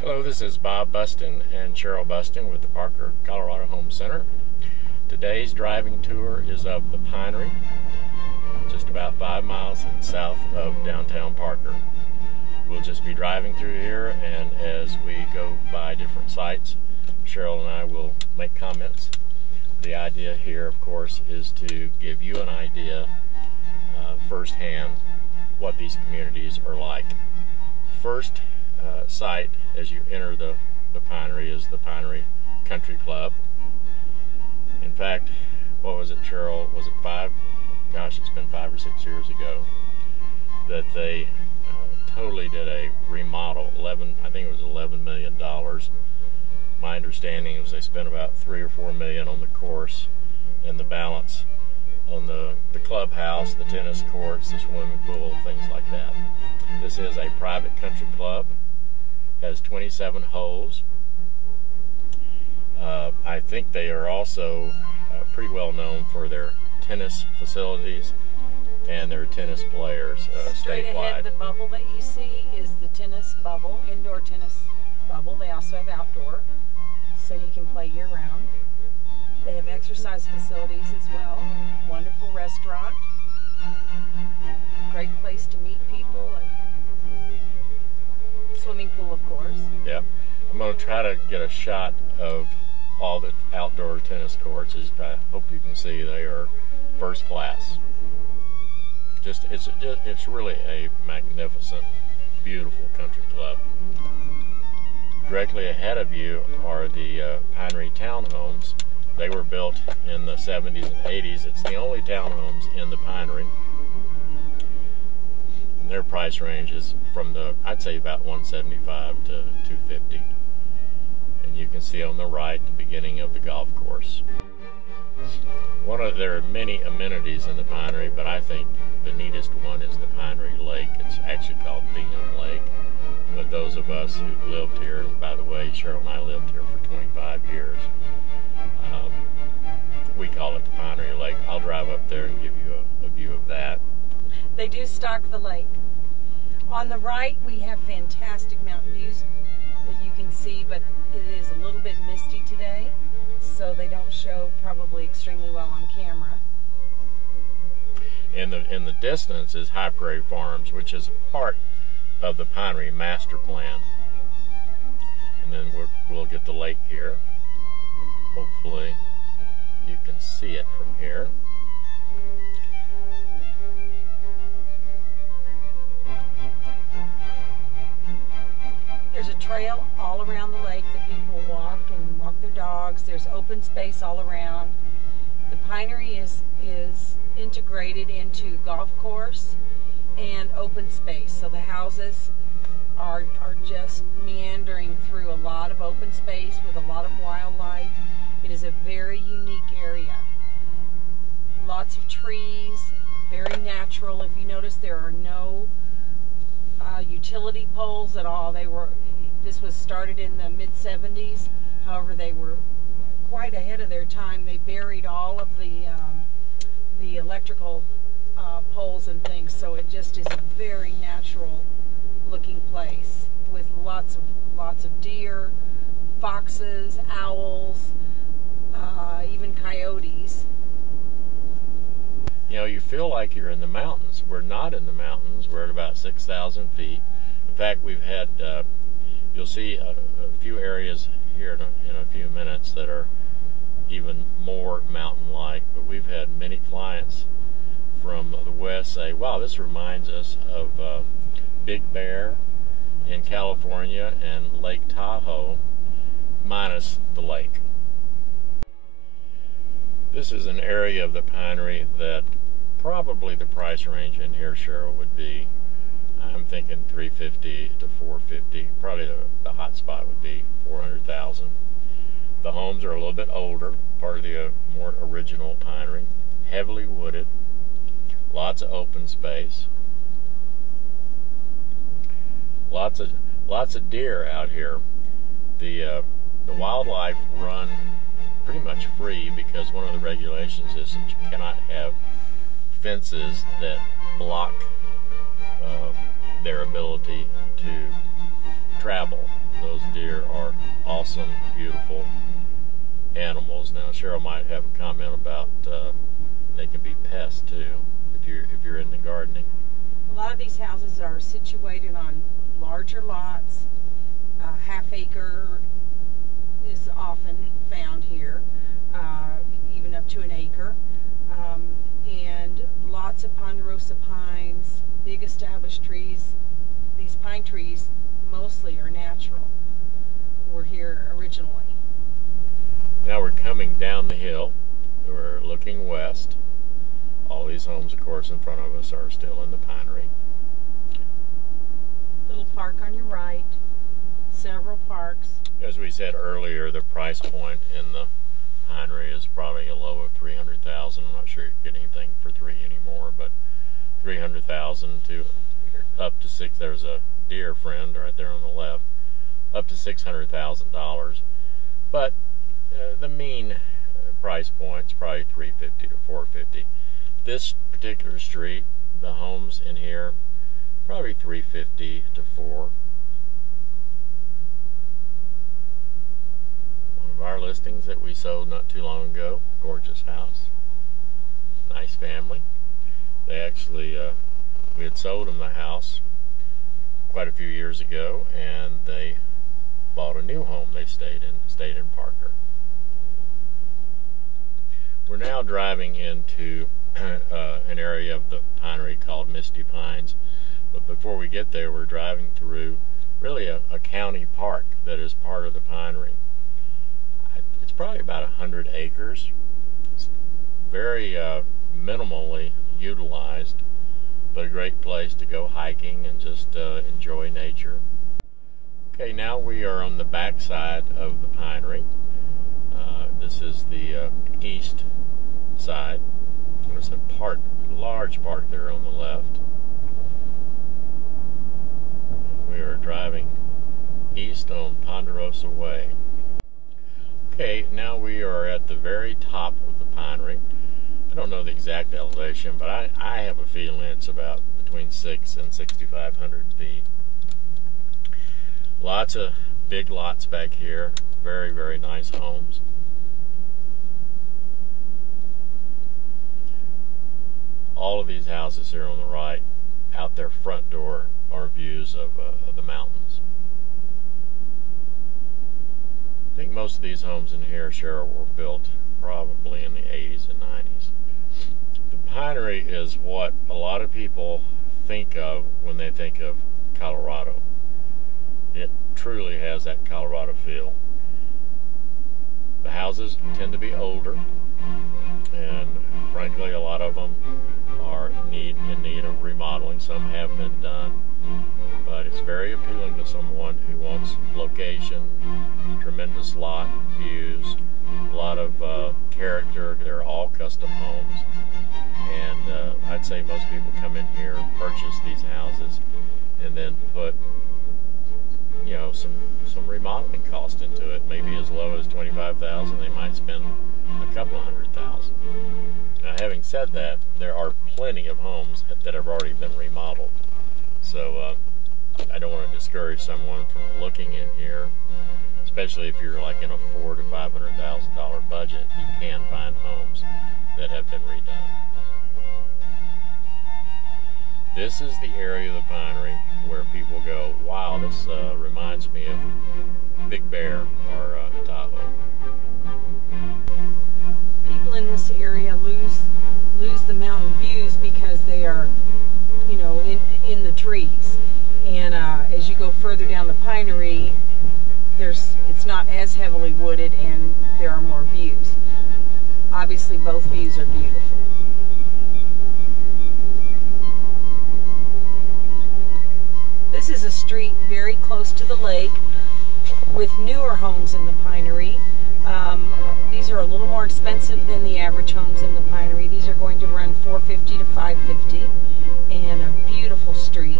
Hello, this is Bob Buston and Cheryl Buston with the Parker, Colorado Home Center. Today's driving tour is of the Pinery, just about 5 miles south of downtown Parker. We'll just be driving through here, and as we go by different sites, Cheryl and I will make comments. The idea here, of course, is to give you an idea firsthand what these communities are like. First site as you enter the Pinery is the Pinery Country Club. In fact, what was it, Cheryl? Was it it's been 5 or 6 years ago that they totally did a remodel. I think it was $11 million. My understanding was they spent about $3 or $4 million on the course, and the balance on the clubhouse, the tennis courts, the swimming pool, things like that. This is a private country club. Has 27 holes. I think they are also pretty well known for their tennis facilities and their tennis players Straight statewide. ahead, the bubble that you see is the tennis bubble, indoor tennis bubble. They also have outdoor, so you can play year-round. They have exercise facilities as well. Wonderful restaurant. Great place to meet people, and swimming pool, of course. Yep. I'm going to try to get a shot of all the outdoor tennis courts. I hope you can see they are first class. It's really a magnificent, beautiful country club. Directly ahead of you are the Pinery townhomes. They were built in the 70s and 80s. It's the only townhomes in the Pinery. And their price range is from I'd say about $175 to $250. And you can see on the right the beginning of the golf course. There are many amenities in the Pinery, but I think the neatest one is the Pinery Lake. It's actually called Bingham Lake. But those of us who lived here, and by the way, Cheryl and I lived here for 25 years, we call it the Pinery Lake. I'll drive up there and give you a view of that. They do stock the lake. On the right, we have fantastic mountain views that you can see, but it is a little bit misty today, so they don't show probably extremely well on camera. In the distance is High Prairie Farms, which is a part of the Pinery master plan. And then we'll get the lake here. Hopefully you can see it from here. There's a trail all around the lake that people walk their dogs. There's open space all around. The Pinery is integrated into golf course and open space. So the houses are just meandering through a lot of open space with a lot of wildlife. It is a very unique area. Lots of trees, very natural. If you notice, there are no utility poles at all. This was started in the mid-70s. However, they were quite ahead of their time. They buried all of the electrical poles and things, so it just is a very natural looking place with lots of deer, foxes, owls, even coyotes. You know, you feel like you're in the mountains. We're not in the mountains. We're at about 6,000 feet. In fact, we've had, you'll see a few areas here in a few minutes that are even more mountain-like, but we've had many clients from the west say, wow, this reminds us of Big Bear in California and Lake Tahoe, minus the lake. This is an area of the Pinery that probably the price range in here, Cheryl, would be, I'm thinking $350 to $450. Probably the hot spot would be $400,000. The homes are a little bit older, part of the more original Pinery, heavily wooded, lots of open space, lots of deer out here. The wildlife run pretty much free because one of the regulations is that you cannot have fences that block their ability to travel. those deer are awesome, beautiful animals. Now, Cheryl might have a comment about they can be pests too if you're into gardening. A lot of these houses are situated on larger lots. Half acre is often found here, even up to an acre, and lots of ponderosa pines, big established trees. These pine trees mostly are natural. Were here originally. Now we're coming down the hill. We're looking west. All these homes, of course, in front of us are still in the Pinery. Little park on your right. Several parks. As we said earlier, the price point in the Pinery is probably a low of $300,000. I'm not sure you can get anything for $3 anymore, but $300,000 to up to $6. There's a deer friend right there on the left. Up to $600,000. But the mean price point is probably $350,000 to $450,000. This particular street, the homes in here, probably $350,000 to $400,000. One of our listings that we sold not too long ago, gorgeous house, nice family. They actually, we had sold them the house quite a few years ago, and they bought a new home. They stayed in Parker. We're now driving into an area of the Pinery called Misty Pines, but before we get there, we're driving through really a county park that is part of the Pinery. It's probably about 100 acres. It's very minimally utilized, but a great place to go hiking and just enjoy nature. Okay, now we are on the back side of the Pinery. This is the east side. There's a large park there on the left. We are driving east on Ponderosa Way. Okay, now we are at the very top of the Pinery. I don't know the exact elevation, but I have a feeling it's about between 600 and 6,500 feet. Lots of big lots back here. Very, very nice homes. All of these houses here on the right, out their front door, are views of the mountains. I think most of these homes in here, Cheryl, were built probably in the 80s and 90s. The Pinery is what a lot of people think of when they think of Colorado. It truly has that Colorado feel. The houses tend to be older, and frankly, a lot of them are in need of remodeling. Some have been done, but it's very appealing to someone who wants location, tremendous lot views, a lot of character. They're all custom homes, and I'd say most people come in here, purchase these houses, and then put some remodeling cost into it. Maybe as low as $25,000. They might spend a couple $100,000. Now, having said that, there are plenty of homes that have already been remodeled. So I don't want to discourage someone from looking in here, especially if you're like in a $400,000 to $500,000 budget. You can find homes that have been redone. This is the area of the Pinery where people go, wow, this reminds me of Big Bear or Tahoe. People in this area lose the mountain views because they are, in the trees. And as you go further down the Pinery, it's not as heavily wooded, and there are more views. Obviously, both views are beautiful. This is a street very close to the lake with newer homes in the Pinery. These are a little more expensive than the average homes in the Pinery. These are going to run $450,000 to $550,000, and a beautiful street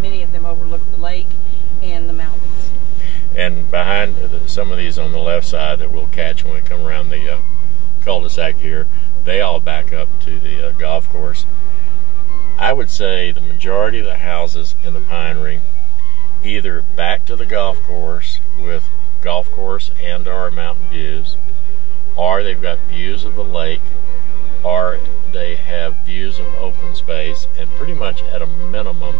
many of them overlook the lake and the mountains. And behind some of these on the left side that we'll catch when we come around the cul-de-sac here, they all back up to the golf course. I would say the majority of the houses in the Pinery either back to the golf course with golf course and or mountain views, or they've got views of the lake, or they have views of open space, and pretty much at a minimum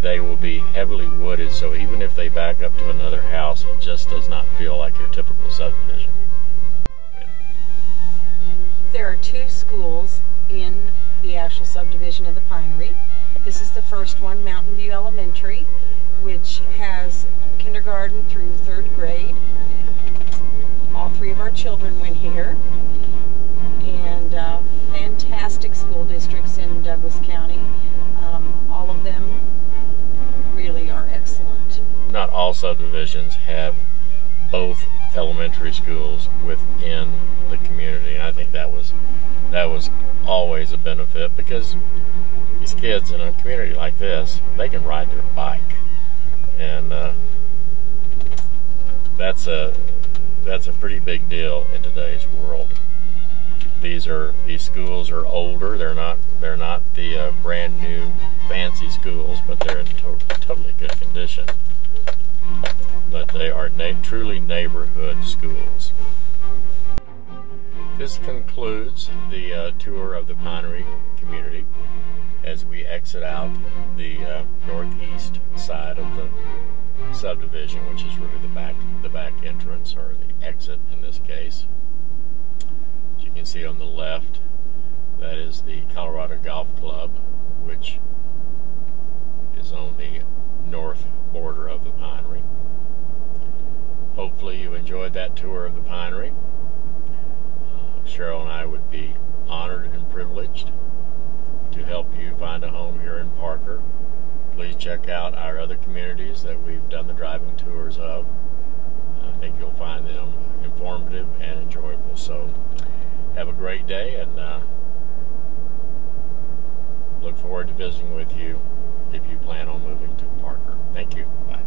they will be heavily wooded, so even if they back up to another house, it just does not feel like your typical subdivision. There are 2 schools in the actual subdivision of the Pinery. This is the first one, Mountain View Elementary, which has kindergarten through 3rd grade. All 3 of our children went here, and fantastic school districts in Douglas County. All of them really are excellent. Not all subdivisions have both elementary schools within the community, and I think that was always a benefit, because these kids in a community like this, they can ride their bike, and that's a pretty big deal in today's world. These schools are older. They're not the brand new fancy schools, but they're in totally good condition. But they are truly neighborhood schools. This concludes the tour of the Pinery community as we exit out the northeast side of the subdivision, which is really the back entrance, or the exit in this case. As you can see on the left, that is the Colorado Golf Club, which is on the north border of the Pinery. Hopefully you enjoyed that tour of the Pinery. Cheryl and I would be honored and privileged to help you find a home here in Parker. Please check out our other communities that we've done the driving tours of. I think you'll find them informative and enjoyable. So have a great day, and look forward to visiting with you if you plan on moving to Parker. Thank you. Bye.